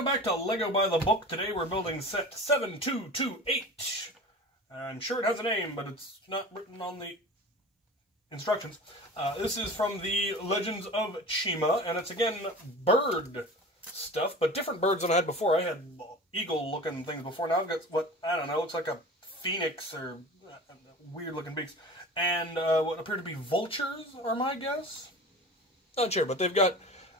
welcome back to Lego by the Book. Today we're building set 7228. I'm sure it has a name, but it's not written on the instructions. This is from the Legends of Chima, and it's again bird stuff, but different birds than I had before. I had eagle-looking things before. Now I've got what, I don't know, looks like a phoenix or weird-looking beaks. And what appear to be vultures, are my guess? Not sure, but they've got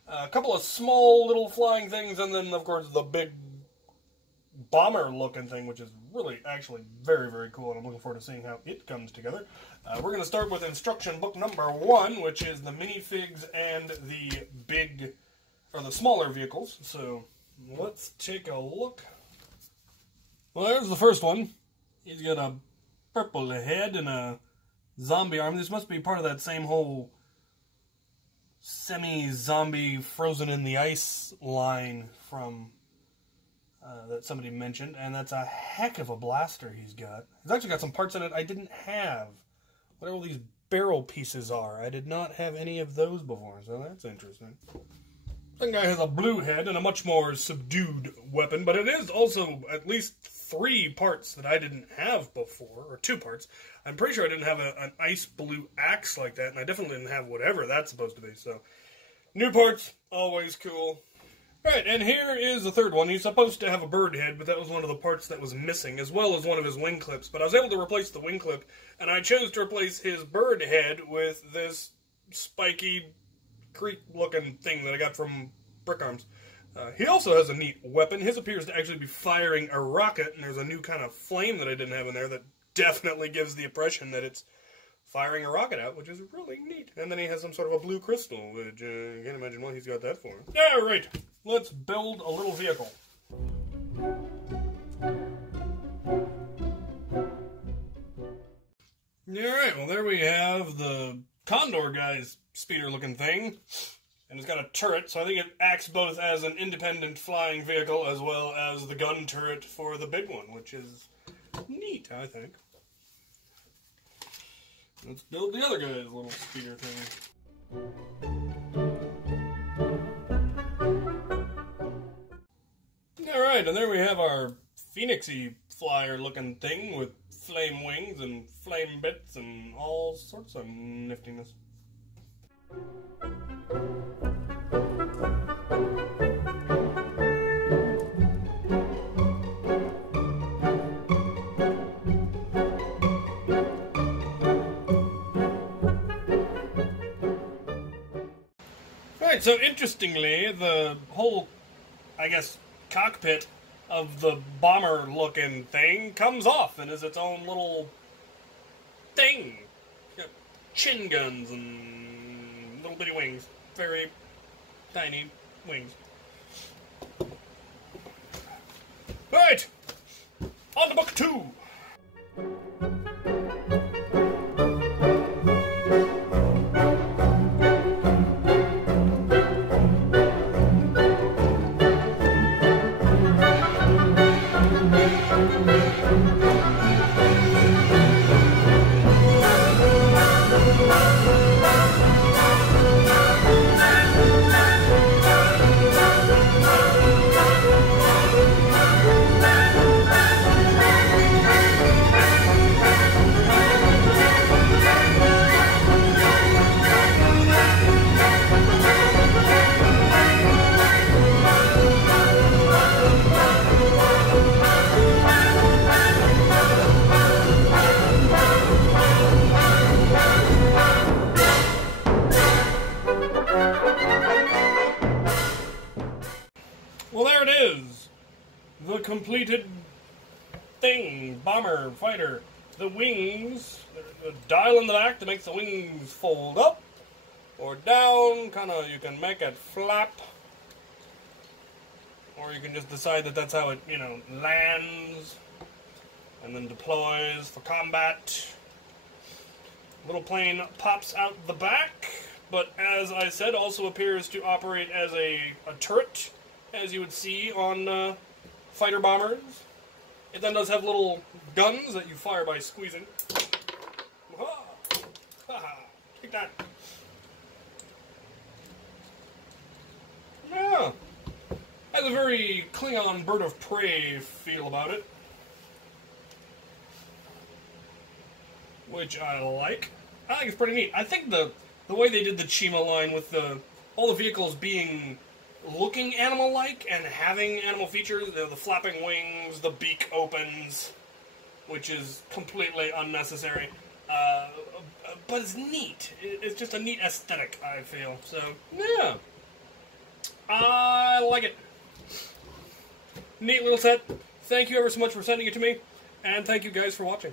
a couple of small little flying things, and then, of course, the big bomber-looking thing, which is really, actually, very, very cool, and I'm looking forward to seeing how it comes together. We're going to start with instruction book number 1, which is the minifigs and the big, or the smaller vehicles. So, let's take a look. Well, there's the first one. He's got a purple head and a zombie arm. This must be part of that same whole semi-zombie frozen in the ice line from that somebody mentioned, and that's a heck of a blaster he's got. He's actually got some parts in it I didn't have. Whatever all these barrel pieces are, I did not have any of those before, so that's interesting. That guy has a blue head and a much more subdued weapon, but it is also at least 3 parts that I didn't have before, or 2 parts. I'm pretty sure I didn't have an ice blue axe like that, and I definitely didn't have whatever that's supposed to be, so new parts, always cool. Alright, and here is the third one. He's supposed to have a bird head, but that was one of the parts that was missing, as well as one of his wing clips. But I was able to replace the wing clip, and I chose to replace his bird head with this spiky, creep-looking thing that I got from Brick Arms. He also has a neat weapon. His appears to actually be firing a rocket, and there's a new kind of flame that I didn't have in there that definitely gives the impression that it's firing a rocket out, which is really neat. And then he has some sort of a blue crystal, which you can't imagine what he's got that for. Alright, let's build a little vehicle. Alright, well there we have the Condor guy's speeder-looking thing. And it's got a turret, so I think it acts both as an independent flying vehicle as well as the gun turret for the big one, which is neat, I think. Let's build the other guy's little speeder thing. Alright, and there we have our phoenixy flyer-looking thing with flame wings and flame bits and all sorts of niftiness. Alright, so interestingly, the whole, I guess, cockpit of the bomber-looking thing comes off and is its own little thing. It's got chin guns and little bitty wings. Very tiny wings. Alright, on to book 2. Well, there it is. The completed thing. Bomber, fighter. The wings. The dial in the back that makes the wings fold up or down. Kind of, you can make it flap. Or you can just decide that that's how it, you know, lands. And then deploys for combat. Little plane pops out the back. But as I said, also appears to operate as a turret, as you would see on fighter bombers. It then does have little guns that you fire by squeezing. Take that. Yeah. Has a very Klingon bird of prey feel about it, which I like. I think it's pretty neat. I think the way they did the Chima line with all the vehicles looking animal-like and having animal features, the flapping wings, the beak opens, which is completely unnecessary. But it's neat. It's just a neat aesthetic, I feel. So, yeah. I like it. Neat little set. Thank you ever so much for sending it to me. And thank you guys for watching.